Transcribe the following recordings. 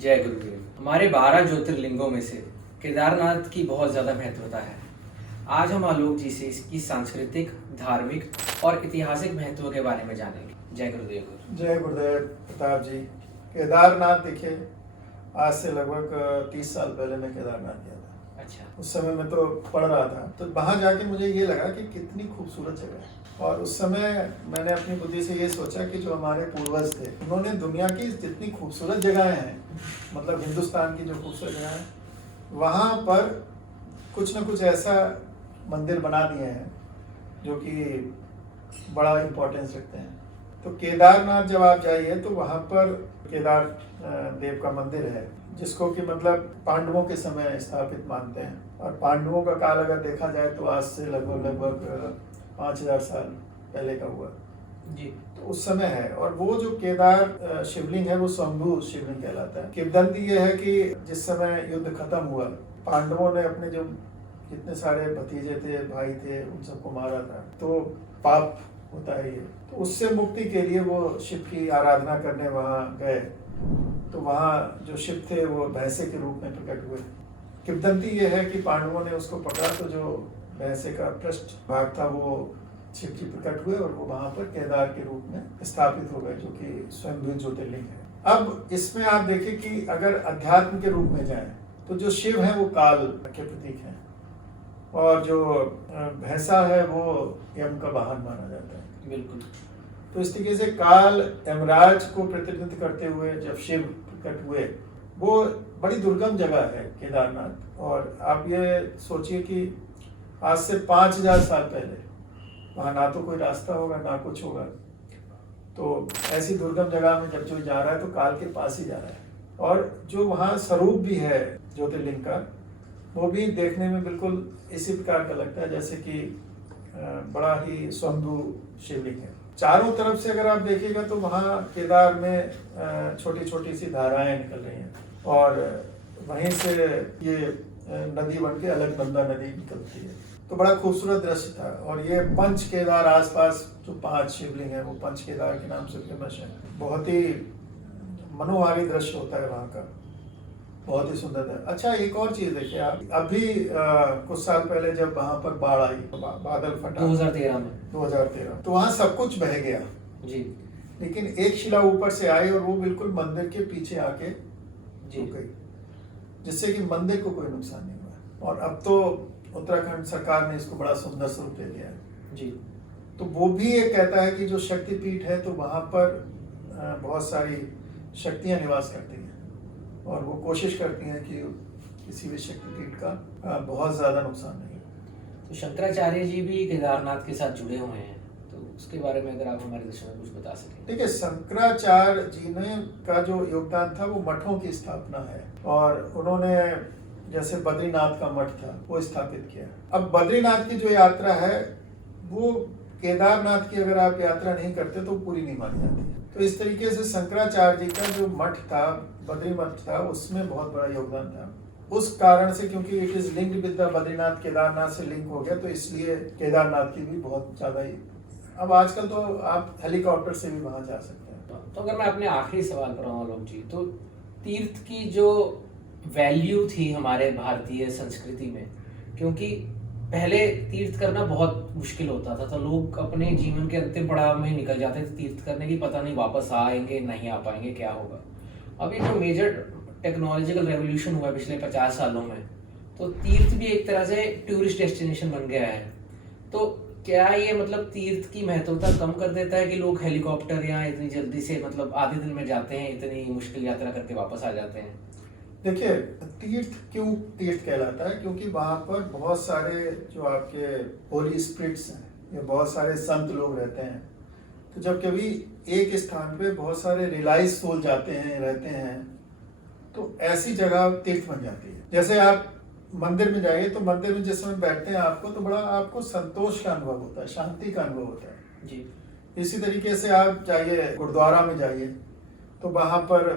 जय गुरुदेव। हमारे 12 ज्योतिर्लिंगों में से केदारनाथ की बहुत ज़्यादा महत्वता है। आज हम आलोक जी से इसकी सांस्कृतिक, धार्मिक और ऐतिहासिक महत्व के बारे में जानेंगे। जय गुरुदेव। जय गुरुदेव प्रताप जी। केदारनाथ देखिए, आज से लगभग 30 साल पहले मैं केदारनाथ गया था। अच्छा। उस समय मैं तो पढ़ रहा था, तो वहाँ जाके मुझे ये लगा कि कितनी खूबसूरत जगह है। और उस समय मैंने अपनी बुद्धि से ये सोचा कि जो हमारे पूर्वज थे, उन्होंने दुनिया की जितनी खूबसूरत जगहें हैं, मतलब हिंदुस्तान की जो खूबसूरत जगह है, वहाँ पर कुछ न कुछ ऐसा मंदिर बना दिए हैं जो कि बड़ा इम्पोर्टेंस रखते हैं। तो केदारनाथ जब आप जाइए तो वहाँ पर केदार देव का मंदिर है, जिसको कि मतलब पांडवों के समय स्थापित मानते हैं। और पांडवों का काल अगर देखा जाए तो आज से लगभग 5000 साल पहले का हुआ जी। तो उस समय है। और वो जो केदार शिवलिंग है वो स्वयंभू शिवलिंग कहलाता है। किंवदंती ये है कि जिस समय युद्ध खत्म हुआ, पांडवों ने अपने जो जितने सारे भतीजे थे, भाई थे, उन सबको मारा था। तो पाप होता है ये, तो उससे मुक्ति के लिए वो शिव की आराधना करने वहाँ गए। तो वहाँ जो शिव थे वो भैंसे के रूप में प्रकट हुए। किंवदंती ये है कि पांडवों ने उसको पकड़ा तो जो भैंसे का पृष्ठ भाग था वो शिव जी प्रकट हुए और वो वहाँ पर केदार के रूप में स्थापित हो गए, जो कि स्वयं ज्योतिर्लिंग है। अब इसमें आप देखिए कि अगर अध्यात्म के रूप में जाएं तो जो शिव है वो काल के प्रतीक हैं, और जो भैंसा है वो यम का वाहन माना जाता है। बिल्कुल। तो इस तरीके से काल यमराज को प्रतिनिधित्व करते हुए जब शिव प्रकट हुए, वो बड़ी दुर्गम जगह है केदारनाथ। और आप ये सोचिए कि आज से 5000 साल पहले वहाँ ना तो कोई रास्ता होगा ना कुछ होगा। तो ऐसी दुर्गम जगह में जब जो जा रहा है तो काल के पास ही जा रहा है। और जो वहाँ स्वरूप भी है ज्योतिर्लिंग का, वो भी देखने में बिल्कुल इसी प्रकार का लगता है जैसे कि बड़ा ही स्वयंभू शिवलिंग है। चारों तरफ से अगर आप देखिएगा तो वहाँ केदार में छोटी छोटी सी धाराएं निकल रही हैं, और वहीं से ये नदी बन के अलकनंदा नदी निकलती है। तो बड़ा खूबसूरत दृश्य था। और ये पंच केदार, आसपास जो 5 शिवलिंग है वो पंच केदार के नाम से फेमस है। बहुत ही मनोहारी दृश्य होता है वहाँ का, बहुत ही सुंदर है। अच्छा, एक और चीज देखिए आप, अभी कुछ साल पहले जब वहाँ पर बाढ़ आई, बादल फटा 2013 तो वहाँ सब कुछ बह गया जी। लेकिन एक शिला ऊपर से आई और वो बिल्कुल मंदिर के पीछे आके जी रुक गई, जिससे कि मंदिर को कोई नुकसान नहीं हुआ। और अब तो उत्तराखंड सरकार ने इसको बड़ा सुंदर स्वरूप दे दिया है जी। तो वो भी ये कहता है कि जो शक्तिपीठ है तो वहाँ पर बहुत सारी शक्तियाँ निवास करती हैं, और वो कोशिश करती हैं कि किसी भी शक्तिपीठ का बहुत ज़्यादा नुकसान नहीं हो। तो शंकराचार्य जी भी केदारनाथ के साथ जुड़े हुए हैं, तो उसके बारे में अगर आप हमारे दर्शकों को कुछ बता सकें। देखिए, शंकराचार्य जी ने का जो योगदान था वो मठों की स्थापना है, और उन्होंने जैसे बद्रीनाथ का मठ था वो स्थापित किया। अब बद्रीनाथ की जो यात्रा है वो केदारनाथ की अगर आप यात्रा नहीं करते तो पूरी नहीं मानी जाती है। तो इस तरीके से शंकराचार्य जी का जो मठ था, बद्री मठ था, उसमें बहुत बड़ा योगदान था। उस कारण से, क्योंकि it is linked with the Badrinath, Kedarnath से लिंक हो गया, तो इसलिए केदारनाथ की भी बहुत ज्यादा ही, अब आजकल तो आप हेलीकॉप्टर से भी वहां जा सकते हैं। तो अगर मैं अपने आखिरी सवाल पर आऊँ आलोक जी, तो तीर्थ की जो वैल्यू थी हमारे भारतीय संस्कृति में, क्योंकि पहले तीर्थ करना बहुत मुश्किल होता था, तो लोग अपने जीवन के अंतिम पड़ाव में निकल जाते थे तीर्थ करने की, पता नहीं वापस आएंगे नहीं आ पाएंगे, क्या होगा। अभी जो मेजर टेक्नोलॉजिकल रेवोल्यूशन हुआ है पिछले 50 सालों में, तो तीर्थ भी एक तरह से टूरिस्ट डेस्टिनेशन बन गया है। तो क्या ये मतलब तीर्थ की महत्वता कम कर देता है कि लोग हेलीकॉप्टर या इतनी जल्दी से मतलब आधे दिन में जाते हैं, इतनी मुश्किल यात्रा करके वापस आ जाते हैं? देखिए, तीर्थ क्यों तीर्थ कहलाता है? क्योंकि वहाँ पर बहुत सारे जो आपके होली स्पिरिट्स हैं या बहुत सारे संत लोग रहते हैं। तो जब कभी एक स्थान पे बहुत सारे रियलाइज सोल जाते हैं, रहते हैं, तो ऐसी जगह तीर्थ बन जाती है। जैसे आप मंदिर में जाइए तो मंदिर में जिस समय बैठते हैं आपको तो बड़ा आपको संतोष का अनुभव होता है, शांति का अनुभव होता है जी। इसी तरीके से आप जाइए गुरुद्वारा में जाइए तो वहाँ पर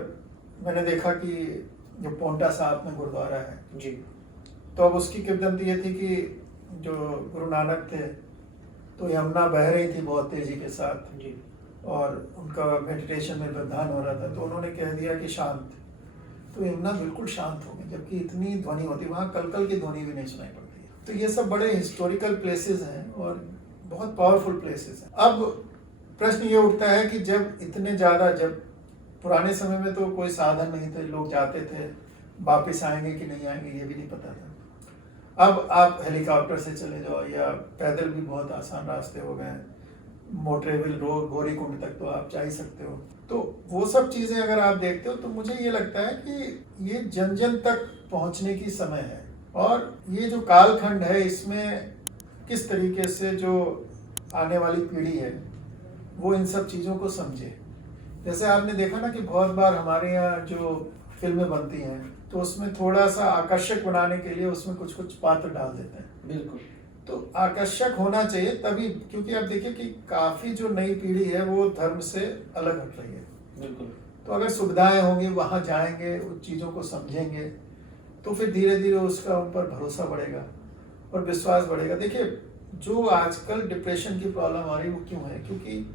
मैंने देखा कि जो पोंटा साहब में गुरुद्वारा है जी, तो अब उसकी किंवदंती ये थी कि जो गुरु नानक थे तो यमुना बह रही थी बहुत तेजी के साथ जी। और उनका मेडिटेशन में व्यवधान हो रहा था, तो उन्होंने कह दिया कि शांत। तो यमुना बिल्कुल शांत हो गई, जबकि इतनी ध्वनि होती, वहाँ कलकल की ध्वनि भी नहीं सुनाई पड़ती है। तो ये सब बड़े हिस्टोरिकल प्लेसेस हैं और बहुत पावरफुल प्लेसेस हैं। अब प्रश्न ये उठता है कि जब इतने ज़्यादा, जब पुराने समय में तो कोई साधन नहीं थे, लोग जाते थे, वापस आएंगे कि नहीं आएंगे ये भी नहीं पता था। अब आप हेलीकॉप्टर से चले जाओ या पैदल भी बहुत आसान रास्ते हो गए हैं, मोटरेविल रोड गौरीकुंड तक तो आप जा ही सकते हो। तो वो सब चीज़ें अगर आप देखते हो तो मुझे ये लगता है कि ये जन जन तक पहुंचने की समय है, और ये जो कालखंड है इसमें किस तरीके से जो आने वाली पीढ़ी है वो इन सब चीज़ों को समझे। जैसे आपने देखा ना कि बहुत बार हमारे यहाँ जो फिल्में बनती हैं तो उसमें थोड़ा सा आकर्षक बनाने के लिए उसमें कुछ कुछ पात्र डाल देते हैं। बिल्कुल। तो आकर्षक होना चाहिए तभी, क्योंकि आप देखिए कि काफ़ी जो नई पीढ़ी है वो धर्म से अलग हट रही है। बिल्कुल। तो अगर सुविधाएं होंगी, वहाँ जाएंगे, उन चीज़ों को समझेंगे, तो फिर धीरे धीरे उसका उन पर भरोसा बढ़ेगा और विश्वास बढ़ेगा। देखिए जो आजकल डिप्रेशन की प्रॉब्लम आ रही है वो क्यों है? क्योंकि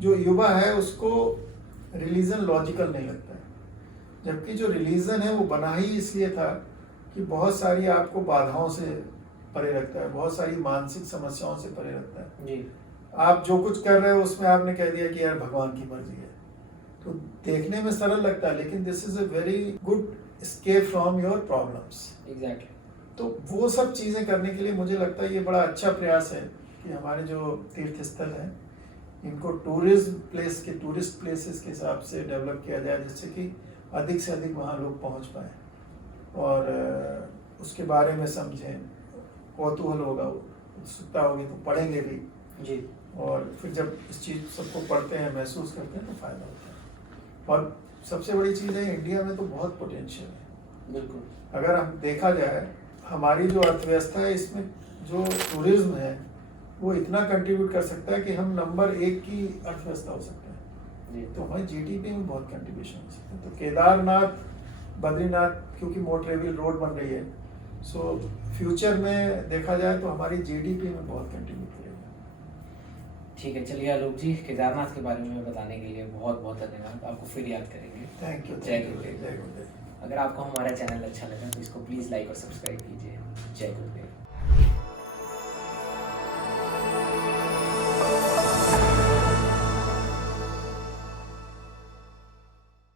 जो युवा है उसको रिलीजन लॉजिकल नहीं लगता है, जबकि जो रिलीजन है वो बना ही इसलिए था कि बहुत सारी आपको बाधाओं से परे रखता है, बहुत सारी मानसिक समस्याओं से परे रखता है जी। आप जो कुछ कर रहे हो उसमें आपने कह दिया कि यार भगवान की मर्जी है, तो देखने में सरल लगता है, लेकिन this is a very good escape from your problems. Exactly. तो वो सब चीज़ें करने के लिए मुझे लगता है ये बड़ा अच्छा प्रयास है कि हमारे जो तीर्थ स्थल हैं इनको टूरिस्ट प्लेसेस के हिसाब से डेवलप किया जाए, जिससे कि अधिक से अधिक वहाँ लोग पहुँच पाएँ और उसके बारे में समझें, कौतूहल होगा, उत्सुकता होगी तो पढ़ेंगे भी जी। और फिर जब इस चीज़ सबको पढ़ते हैं, महसूस करते हैं तो फ़ायदा होता है। और सबसे बड़ी चीज़ है इंडिया में तो बहुत पोटेंशियल है। बिल्कुल। अगर हम देखा जाए हमारी जो अर्थव्यवस्था है इसमें जो टूरिज्म है वो इतना कंट्रीब्यूट कर सकता है कि हम नंबर 1 की अर्थव्यवस्था हो सकते हैं। जी। तो हमारी जीडीपी में बहुत कंट्रीब्यूशन हो सकता है। तो केदारनाथ, बद्रीनाथ, क्योंकि मोटरेविल रोड बन रही है, सो फ्यूचर में देखा जाए तो हमारी जीडीपी में बहुत कंट्रीब्यूट करेगा। ठीक है, चलिए आलोक जी, केदारनाथ के बारे में बताने के लिए बहुत बहुत धन्यवाद। आपको फिर याद करेंगे। Thank you. जय गुरुदेव। जय गुरुदेव। अगर आपको हमारा चैनल अच्छा लगा तो इसको प्लीज़ लाइक और सब्सक्राइब कीजिए। जय गुरुदेव।